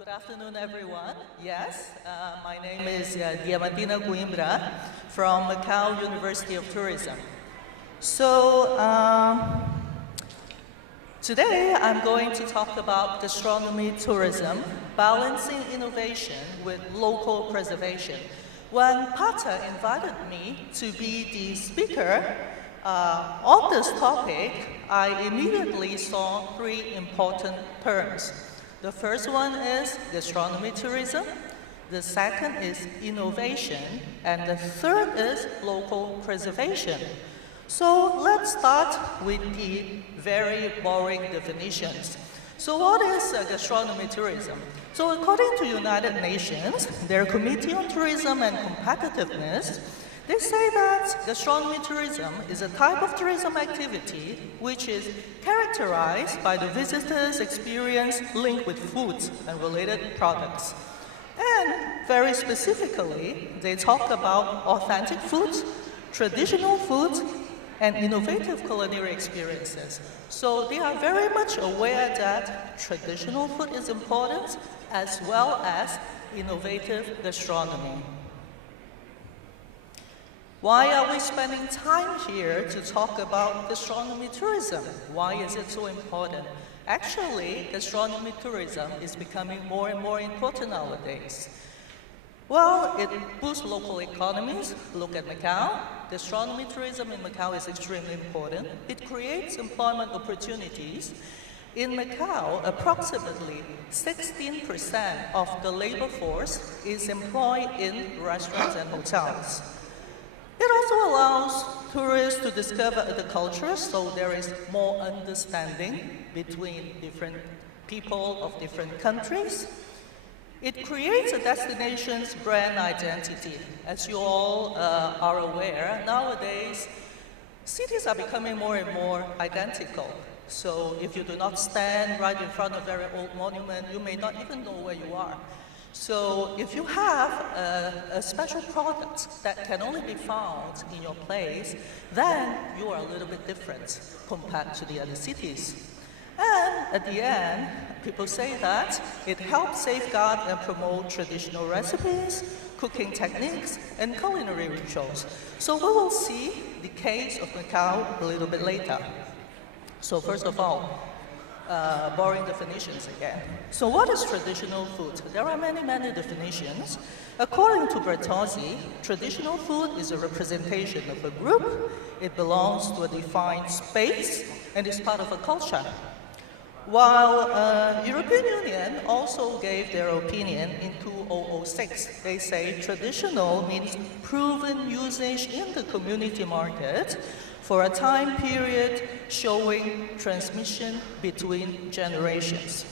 Good afternoon, everyone. Yes, my name is Diamantina Coimbra from Macao University of Tourism. So today I'm going to talk about gastronomy tourism, balancing innovation with local preservation. When Pata invited me to be the speaker on this topic, I immediately saw three important terms. The first one is gastronomy tourism, the second is innovation, and the third is local preservation. So let's start with the very boring definitions. So what is gastronomy tourism? So according to United Nations, their Committee on Tourism and Competitiveness, they say that gastronomy tourism is a type of tourism activity which is characterized by the visitor's experience linked with foods and related products. And very specifically, they talk about authentic foods, traditional foods, and innovative culinary experiences. So they are very much aware that traditional food is important as well as innovative gastronomy. Why are we spending time here to talk about gastronomy tourism? Why is it so important? Actually, gastronomy tourism is becoming more and more important nowadays. Well, it boosts local economies. Look at Macau. Gastronomy tourism in Macau is extremely important. It creates employment opportunities. In Macau, approximately 16% of the labor force is employed in restaurants and hotels. It also allows tourists to discover other cultures, so there is more understanding between different people of different countries. It creates a destination's brand identity. As you all are aware, nowadays, cities are becoming more and more identical. So if you do not stand right in front of a very old monument, you may not even know where you are. So if you have a special product that can only be found in your place, then you are a little bit different compared to the other cities. And at the end, people say that it helps safeguard and promote traditional recipes, cooking techniques, and culinary rituals. So we will see the case of Macau a little bit later. So first of all, boring definitions again. So what is traditional food? There are many definitions. According to Bertozzi, traditional food is a representation of a group. It belongs to a defined space and is part of a culture. While European Union also gave their opinion in 2006, they say traditional means proven usage in the community market for a time period showing transmission between generations.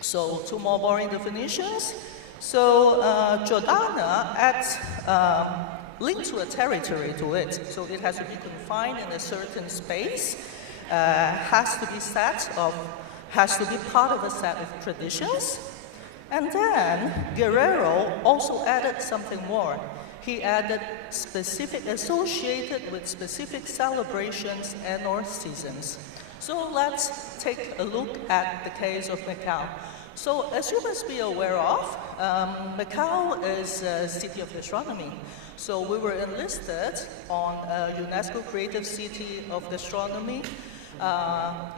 So two more boring definitions. So Jordana adds link to a territory to it. So it has to be confined in a certain space, has to be part of a set of traditions. And then Guerrero also added something more. He added associated with specific celebrations and or seasons. So let's take a look at the case of Macau. So as you must be aware of, Macau is a city of gastronomy. So we were enlisted on UNESCO Creative City of Gastronomy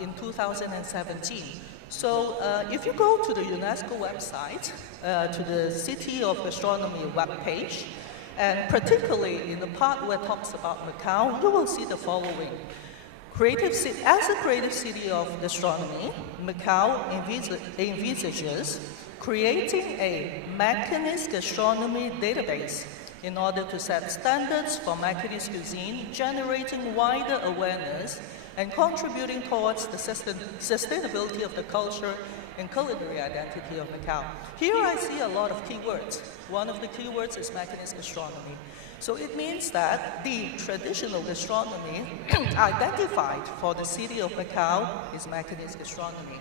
in 2017. So if you go to the UNESCO website, to the City of Gastronomy webpage, and particularly in the part where it talks about Macau, you will see the following. As a creative city of gastronomy, Macau envisages creating a Macanese gastronomy database in order to set standards for Macanese cuisine, generating wider awareness and contributing towards the sustainability of the culture and culinary identity of Macau. Here I see a lot of keywords. One of the keywords is Macanese gastronomy. So it means that the traditional gastronomy identified for the city of Macau is Macanese gastronomy.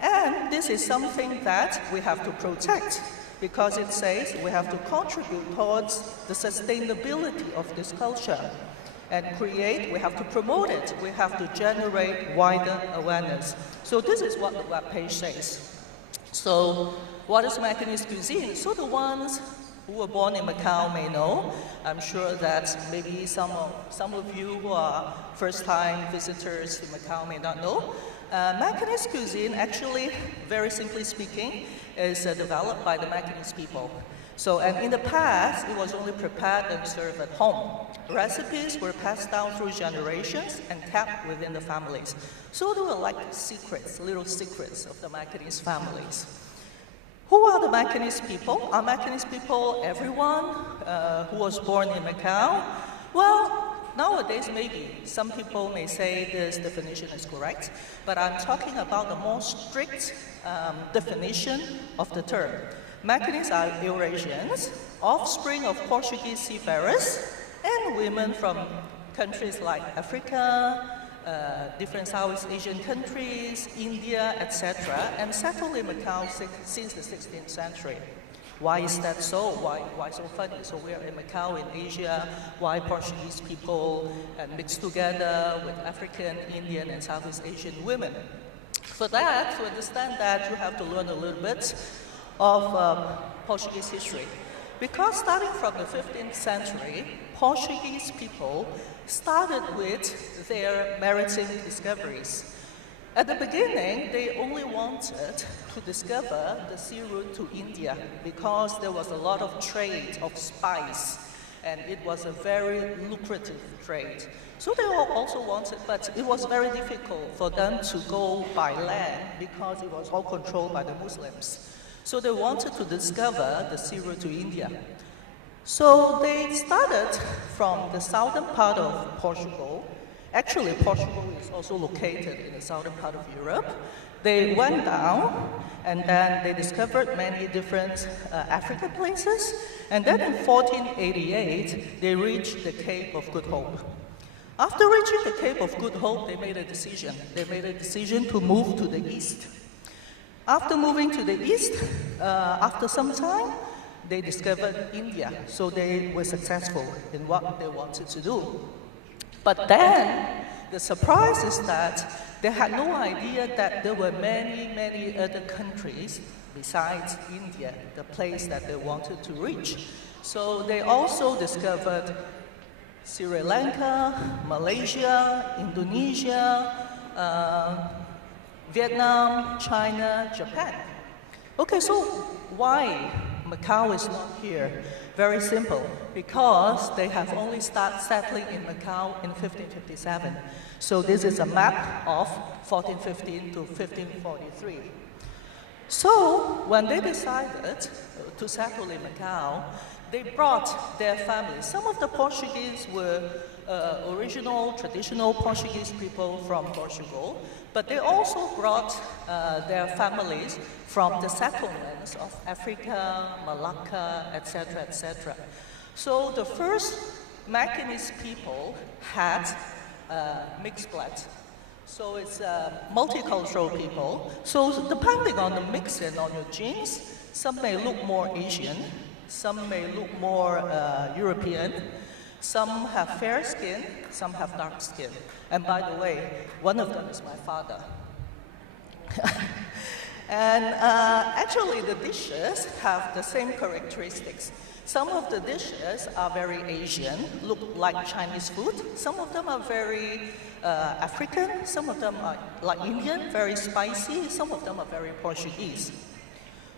And this is something that we have to protect because it says we have to contribute towards the sustainability of this culture. And we have to promote it, we have to generate wider awareness. So this is what the webpage says. So what is Macanese cuisine? So the ones who were born in Macau may know. I'm sure that maybe some of you who are first-time visitors to Macau may not know. Macanese cuisine, actually, very simply speaking, is developed by the Macanese people. So, and in the past, it was only prepared and served at home. Recipes were passed down through generations and kept within the families. So they were like secrets, little secrets of the Macanese families. Who are the Macanese people? Are Macanese people everyone who was born in Macau? Well, nowadays maybe some people may say this definition is correct, but I'm talking about the more strict definition of the term. Macanese are Eurasians, offspring of Portuguese seafarers, and women from countries like Africa, different Southeast Asian countries, India, etc., and settled in Macau since the 16th century. Why is that so? Why so funny? So we are in Macau, in Asia. Why Portuguese people mixed together with African, Indian, and Southeast Asian women? For that, to understand that, you have to learn a little bit of Portuguese history. Because starting from the 15th century, Portuguese people started with their maritime discoveries. At the beginning, they only wanted to discover the sea route to India because there was a lot of trade of spice, and it was a very lucrative trade. So they also wanted, but it was very difficult for them to go by land because it was all controlled by the Muslims. So they wanted to discover the sea route to India. So they started from the southern part of Portugal. Actually, Portugal is also located in the southern part of Europe. They went down, and then they discovered many different African places. And then in 1488, they reached the Cape of Good Hope. After reaching the Cape of Good Hope, they made a decision. They made a decision to move to the east. After moving to the east, after some time, they discovered India. So they were successful in what they wanted to do. But then, the surprise is that they had no idea that there were many, many other countries besides India, the place that they wanted to reach. So they also discovered Sri Lanka, Malaysia, Indonesia, Vietnam, China, Japan. Okay, so why Macau is not here? Very simple, because they have only started settling in Macau in 1557. So this is a map of 1415 to 1543. So when they decided to settle in Macau, they brought their families. Some of the Portuguese were original, traditional Portuguese people from Portugal, but they also brought their families from the settlements of Africa, Malacca, etc., etc. So the first Macanese people had mixed blood. So it's multicultural people. So depending on the mix and on your genes, some may look more Asian, some may look more European, some have fair skin, some have dark skin. And by the way, one of them is my father. And actually the dishes have the same characteristics. Some of the dishes are very Asian, look like Chinese food. Some of them are very African, some of them are like Indian, very spicy, some of them are very Portuguese.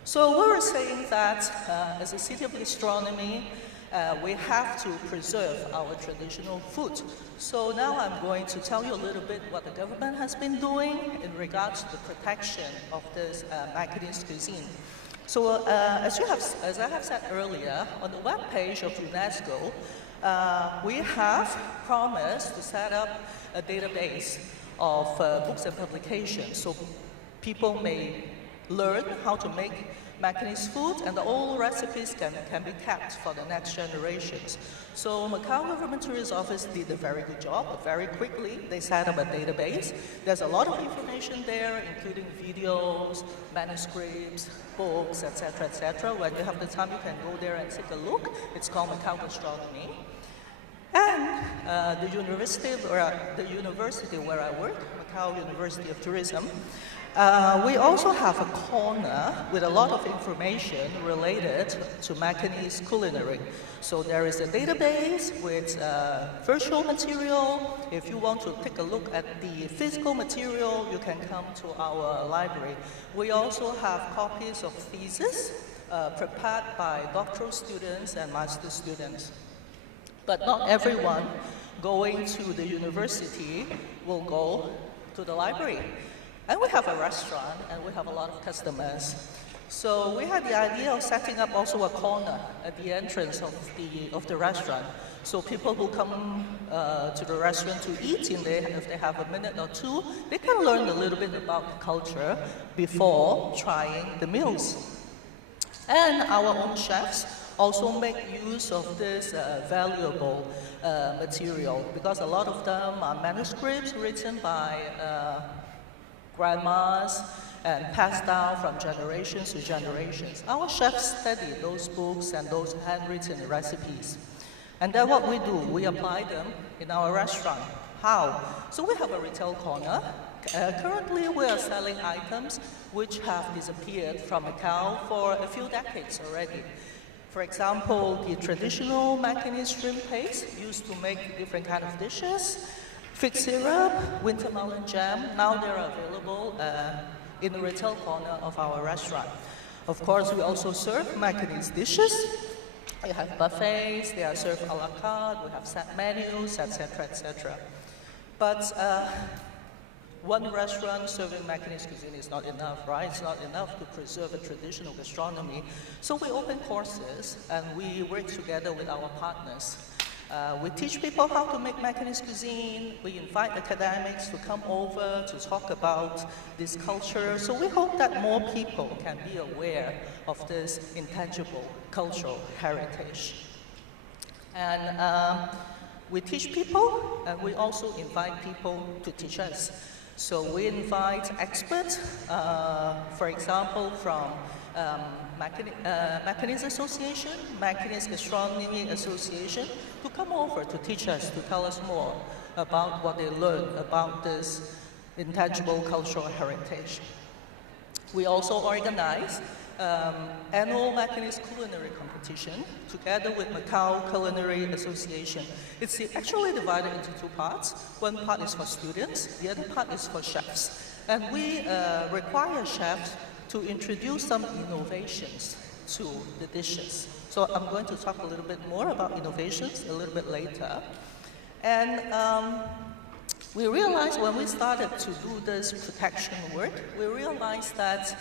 So we were saying that as a city of gastronomy, we have to preserve our traditional food. So now I'm going to tell you a little bit what the government has been doing in regards to the protection of this Macanese cuisine. So as I have said earlier, on the webpage of UNESCO, we have promised to set up a database of books and publications so people may learn how to make Macanese food, and the old recipes can be kept for the next generations. So Macau Government Tourism Office did a very good job. Very quickly, they set up a database. There's a lot of information there, including videos, manuscripts, books, etc., etc. When you have the time, you can go there and take a look. It's called Macau Gastronomy. And the university where I work, Macau University of Tourism, We also have a corner with a lot of information related to Macanese culinary. So there is a database with virtual material. If you want to take a look at the physical material, you can come to our library. We also have copies of theses prepared by doctoral students and master students. But not everyone going to the university will go to the library. And we have a restaurant, and we have a lot of customers. So we had the idea of setting up also a corner at the entrance of the restaurant. So people who come to the restaurant to eat in there, if they have a minute or two, they can learn a little bit about the culture before trying the meals. And our own chefs also make use of this valuable material, because a lot of them are manuscripts written by grandmas and passed down from generations to generations. Our chefs study those books and those handwritten recipes. And then what we do, we apply them in our restaurant. How? So we have a retail corner. Currently, we are selling items which have disappeared from Macao for a few decades already. For example, the traditional Macanese shrimp paste used to make different kind of dishes. Fig syrup, winter melon jam, now they're available in the retail corner of our restaurant. Of course, we also serve Macanese dishes. We have buffets, they are served a la carte, we have set menus, etc., etc. But one restaurant serving Macanese cuisine is not enough, right? It's not enough to preserve a traditional gastronomy. So we open courses and we work together with our partners. We teach people how to make Macanese cuisine. We invite academics to come over to talk about this culture. So we hope that more people can be aware of this intangible cultural heritage. And we teach people, and we also invite people to teach us. So we invite experts, for example, from Macanese Association, Macanese Gastronomy Association, to come over to teach us, to tell us more about what they learned about this intangible cultural heritage. We also organize annual Macanese culinary competition together with Macao Culinary Association. It's actually divided into two parts. One part is for students, the other part is for chefs. And we require chefs to introduce some innovations to the dishes. So I'm going to talk a little bit more about innovations a little bit later. And we realized when we started to do this protection work, we realized that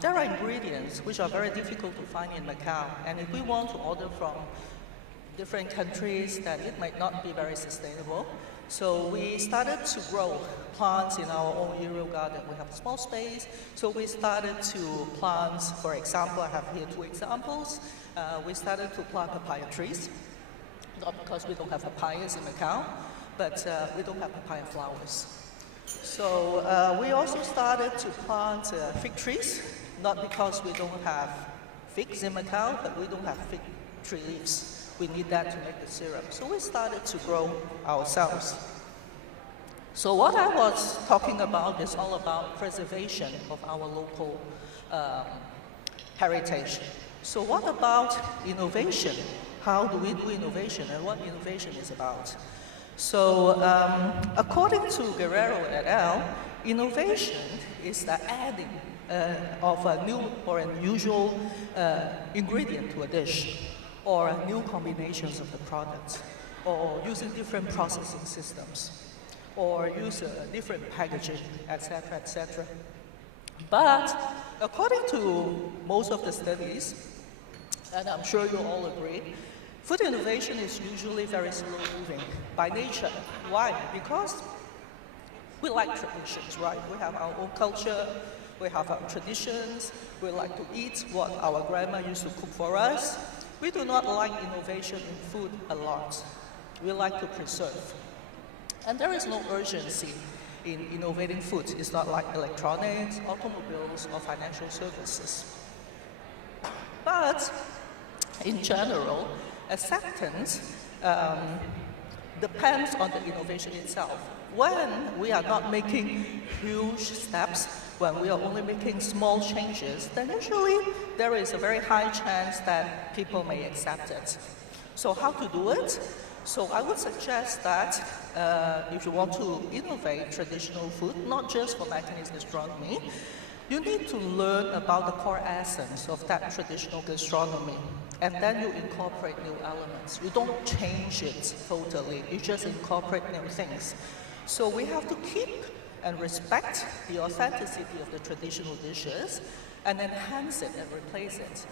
there are ingredients which are very difficult to find in Macau. And if we want to order from different countries, then it might not be very sustainable. So we started to grow plants in our own aerial garden. We have a small space, so we started to plant, for example, I have here two examples. We started to plant papaya trees, not because we don't have papayas in Macau, but we don't have papaya flowers. So we also started to plant fig trees, not because we don't have figs in Macau, but we don't have fig tree leaves. We need that to make the syrup. So we started to grow ourselves. So what I was talking about is all about preservation of our local heritage. So what about innovation? How do we do innovation and what innovation is about? So according to Guerrero et al., innovation is the adding of a new or unusual ingredient to a dish, or new combinations of the products, or using different processing systems, or use different packaging, etc., etc. But according to most of the studies, and I'm sure you all agree, food innovation is usually very slow moving by nature. Why? Because we like traditions, right? We have our own culture, we have our traditions, we like to eat what our grandma used to cook for us. We do not like innovation in food a lot. We like to preserve. And there is no urgency in innovating food. It's not like electronics, automobiles, or financial services. But in general, acceptance depends on the innovation itself. when we are not making huge steps, when we are only making small changes, then usually there is a very high chance that people may accept it. So how to do it? So I would suggest that if you want to innovate traditional food, not just for Macanese gastronomy, you need to learn about the core essence of that traditional gastronomy. And then you incorporate new elements. You don't change it totally, you just incorporate new things. So we have to keep and respect the authenticity of the traditional dishes and enhance it and replace it.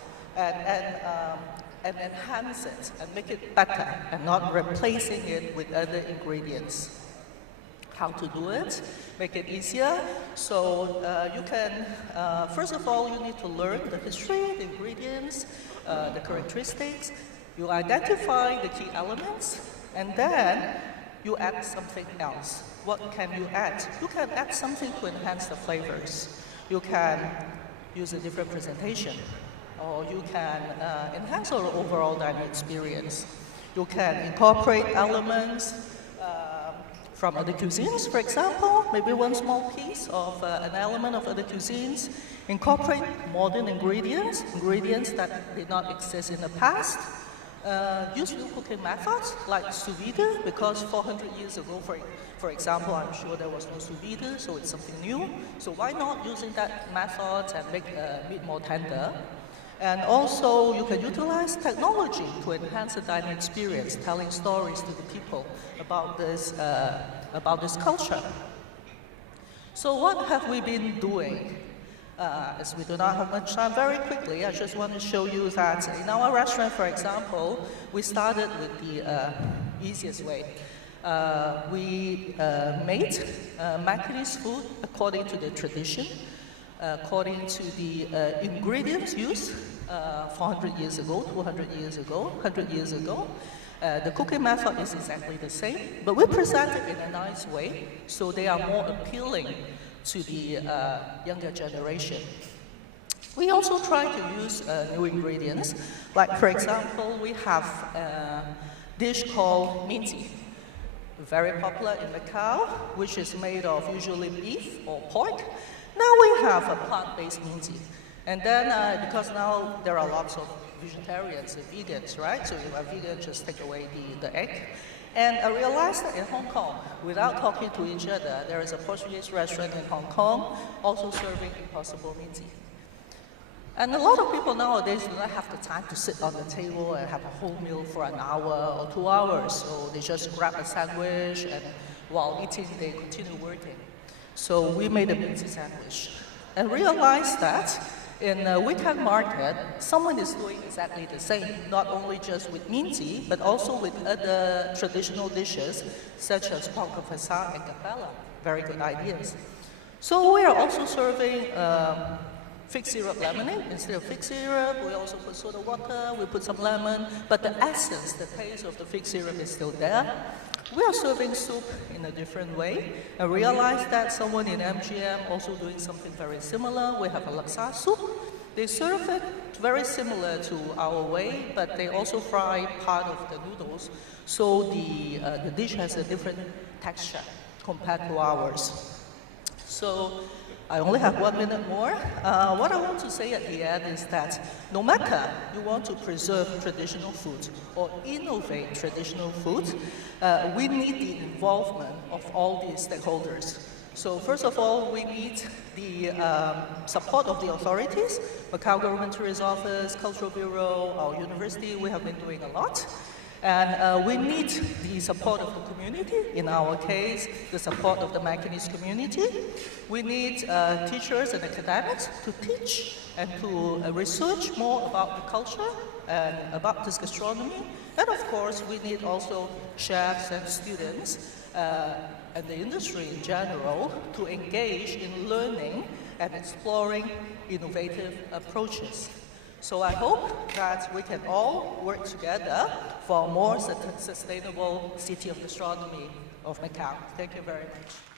And enhance it and make it better and not replacing it with other ingredients. How to do it? Make it easier. So you can, first of all, you need to learn the history, the ingredients, the characteristics. You identify the key elements, and then you add something else. What can you add? You can add something to enhance the flavors. You can use a different presentation, or you can enhance our overall dining experience. You can incorporate elements from other cuisines, for example, maybe one small piece of an element of other cuisines. Incorporate modern ingredients that did not exist in the past. Use new cooking methods like sous vide, because 400 years ago, for example, I'm sure there was no sous vide, so it's something new. So why not using that method and make meat more tender? And also, you can utilize technology to enhance the dining experience, telling stories to the people about this culture. So what have we been doing? As we do not have much time, very quickly, I just want to show you that in our restaurant, for example, we started with the easiest way. We made Macanese food according to the tradition, according to the ingredients used 400 years ago, 200 years ago, 100 years ago. The cooking method is exactly the same, but we present it in a nice way, so they are more appealing to the younger generation. We also try to use new ingredients, like for example, we have a dish called minty, very popular in Macao, which is made of usually beef or pork. Now we have a plant-based minty. And then, because now there are lots of vegetarians and vegans, right? So if you are vegan, just take away the egg. And I realized that in Hong Kong, without talking to each other, there is a Portuguese restaurant in Hong Kong also serving impossible minty. And a lot of people nowadays do not have the time to sit on the table and have a whole meal for an hour or 2 hours. So they just grab a sandwich, and while eating, they continue working. So we made a minty sandwich and realized that in a weekend market, someone is doing exactly the same, not only just with minty, but also with other traditional dishes, such as pork confessar and gambella. Very good ideas. So we are also serving fig syrup lemonade. Instead of fig syrup, we also put soda water, we put some lemon, but the essence, the taste of the fig syrup is still there. We are serving soup in a different way. I realized that someone in MGM also doing something very similar. We have a laksa soup. They serve it very similar to our way, but they also fry part of the noodles, so the dish has a different texture compared to ours. So I only have 1 minute more. What I want to say at the end is that no matter you want to preserve traditional food or innovate traditional food, we need the involvement of all these stakeholders. So first of all, we need the support of the authorities, Macao Government Tourism Office, Cultural Bureau, our university. We have been doing a lot. And we need the support of the community, in our case, the support of the Macanese community. We need teachers and academics to teach and to research more about the culture and about this gastronomy. And of course, we need also chefs and students and the industry in general to engage in learning and exploring innovative approaches. So I hope that we can all work together for a more sustainable city of gastronomy of Macao. Thank you very much.